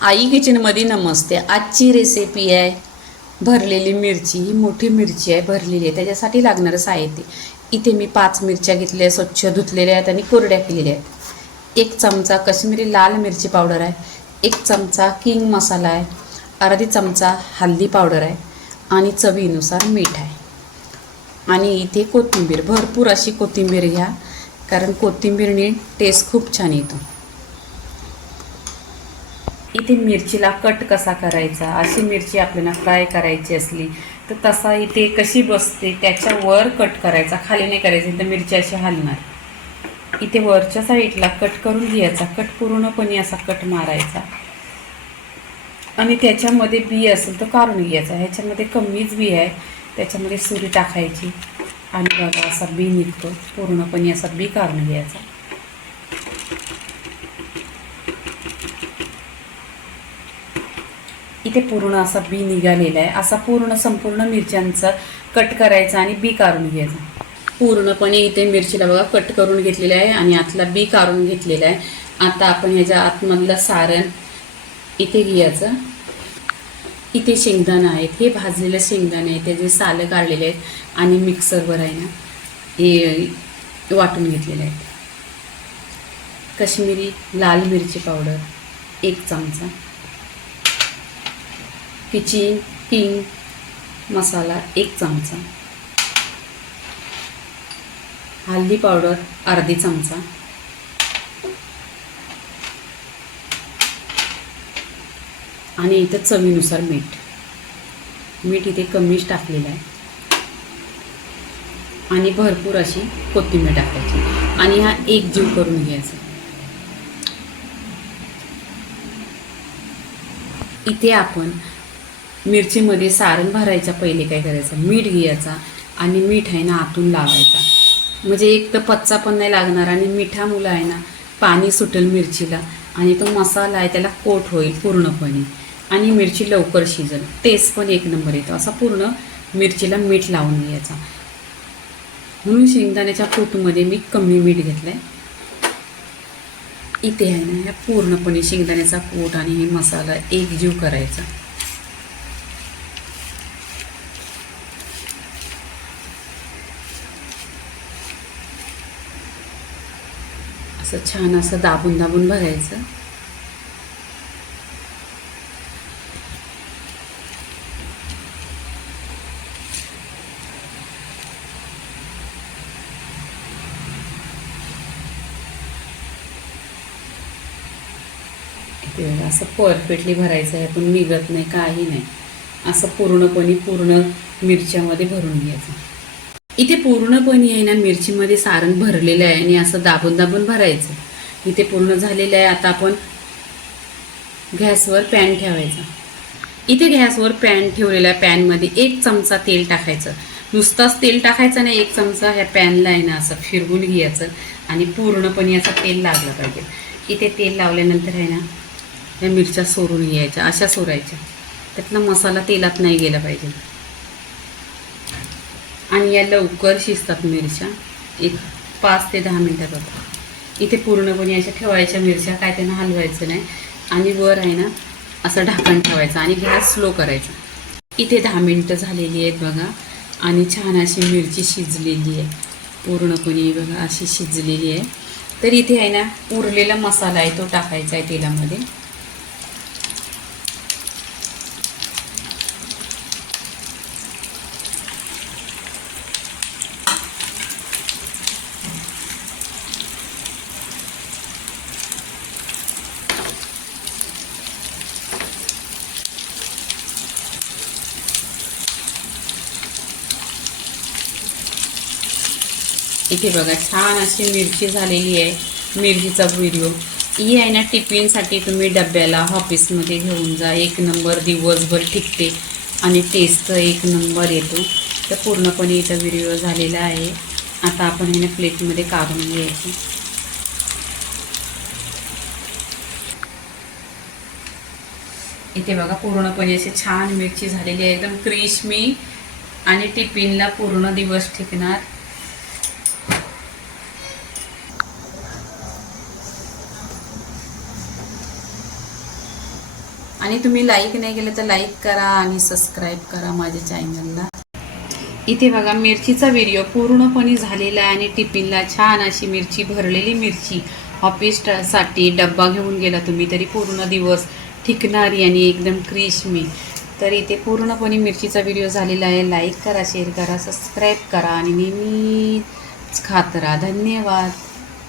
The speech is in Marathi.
आई किचनमध्ये नमस्ते. आजची रेसिपी आहे भरलेली मिरची. ही मोठी मिरची आहे भरलेली आहे. त्याच्यासाठी लागणारं साहित्य. इथे मी पाच मिरच्या घेतल्या स्वच्छ धुतलेल्या आहेत आणि कोरड्या केलेल्या आहेत. एक चमचा कश्मीरी लाल मिरची पावडर आहे. एक चमचा किंग मसाला आहे. अर्धी चमचा हल्दी पावडर आहे. आणि चवीनुसार मीठ आहे. आणि इथे कोथिंबीर. भरपूर अशी कोथिंबीर घ्या. कारण कोथिंबीरने टेस्ट खूप छान येतो. इथे मिरचीला कट कसा करायचा? अशी मिरची आपल्याला फ्राय करायची असली तर तसा इथे कशी बसते त्याच्यावर कट करायचा. खाली नाही करायचं तर मिरची अशी हलणार. इथे वरच्या साईडला कट करून घ्यायचा. कट पूर्णपणे असा कट मारायचा. आणि त्याच्यामध्ये बी असेल तर काढून घ्यायचा. ह्याच्यामध्ये कमीच बी आहे. त्याच्यामध्ये सुरी टाकायची. आणि बघा असा बी निघतो. पूर्णपणे असा बी काढून घ्यायचा. इथे पूर्ण असा बी निघालेला आहे. असा पूर्ण संपूर्ण मिरच्यांचा कट करायचा आणि बी काढून घ्यायचा. पूर्णपणे इथे मिरचीला बघा कट करून घेतलेला आहे आणि आतला बी काढून घेतलेला आहे. आता आपण ह्याच्या आतमधलं सारण इथे घ्यायचं. इथे शेंगदाणा आहेत हे भाजलेले शेंगदाणे आहेत त्याचे सालं काढलेले आहेत आणि मिक्सरवर आहे ना हे वाटून घेतलेले आहेत. कश्मीरी लाल मिरची पावडर एक चमचा. किचिंग किंग मसाला एक चमचा. हल्दी पावडर अर्धी चमचा. आणि इथं चवीनुसार मीठ. मीठ इथे कमीच टाकलेलं आहे. आणि भरपूर अशी कोथिंबीर टाकायची. आणि हा एक जीव करून घ्यायचा. इथे आपण मिरचीमध्ये सारण भरायच्या पहिले काय करायचं? मीठ घ्यायचा आणि मीठ आहे ना आतून लावायचा. म्हणजे एक तर पच्चा पण नाही लागणार आणि मिठा मुलं आहे ना पाणी सुटेल मिरचीला आणि तो मसाला आहे त्याला कोट होईल पूर्णपणे. आणि मिरची लवकर शिजेल. टेस्ट पण एक नंबर येतो. असा पूर्ण मिरचीला मीठ लावून घ्यायचा. म्हणून शेंगदाण्याच्या कूटमध्ये मी कमी मीठ घेतलं आहे इथे आहे ना ह्या पूर्णपणे शेंगदाण्याचा कूट आणि हे मसाला एकजीव करायचा. असं छान असं दाबून दाबून भरायचं इथे असं परफेक्टली भरायचं आहे पण निघत नाही काही नाही. असं पूर्णपणे पूर्ण मिरच्यामध्ये भरून घ्यायचं. इथे पूर्णपणे आहे ना मिरचीमध्ये सारण भरलेलं आहे आणि असं दाबून दाबून भरायचं. इथे पूर्ण झालेलं आहे आता आपण गॅसवर पॅन ठेवायचा. इथे गॅसवर पॅन ठेवलेल्या पॅनमध्ये एक चमचा तेल टाकायचं. नुसताच तेल टाकायचं नाही एक चमचा ह्या पॅनला आहे ना असं फिरवून घ्यायचं आणि पूर्णपणे असं तेल लागलं पाहिजे. इथे तेल लावल्यानंतर आहे ना या मिरच्या सोडून घ्यायच्या अशा सोडायच्या. त्यातला मसाला तेलात नाही गेला पाहिजे. आणि या लवकर शिजतात मिरच्या. एक पाच ते दहा मिनटात इथे पूर्णपणे अशा ठेवायच्या मिरच्या काय त्यांना हलवायचं नाही. आणि वर आहे ना असं ढाकण ठेवायचं आणि गॅस स्लो करायचा. इथे दहा मिनटं झालेली आहेत बघा. आणि छान अशी मिरची शिजलेली आहे. पूर्णपणे बघा अशी शिजलेली आहे. तर इथे आहे ना उरलेला मसाला आहे तो टाकायचा आहे तेलामध्ये. इथे बघा छान अशी मिरची झालेली आहे मिरचीचा व्हिडिओ ही आहे ना टिफिनसाठी तुम्ही डब्याला ऑफिसमध्ये घेऊन जा. एक नंबर दिवसभर टिकते आणि टेस्ट एक नंबर येतो. तर पूर्णपणे इथं व्हिडिओ झालेला आहे. आता आपण आहे ना प्लेटमध्ये काढून घ्यायची. इथे बघा पूर्णपणे अशी छान मिरची झालेली आहे. एकदम क्रिस्मी आणि टिफिनला पूर्ण दिवस टिकणार. आणि तुम्ही लाईक नाही केलं तर लाईक करा आणि सबस्क्राईब करा माझ्या चॅनलला इथे बघा मिरचीचा व्हिडिओ पूर्णपणे झालेला आहे आणि टिफिनला छान अशी मिरची भरलेली मिरची. ऑफिससाठी डब्बा घेऊन गेला तुम्ही तरी पूर्ण दिवस ठिकणारी आणि एकदम क्रिशमी तर इथे पूर्णपणे मिरचीचा व्हिडिओ झालेला आहे. लाईक करा शेअर करा सबस्क्राईब करा आणि नेहमीच खात राहा. धन्यवाद.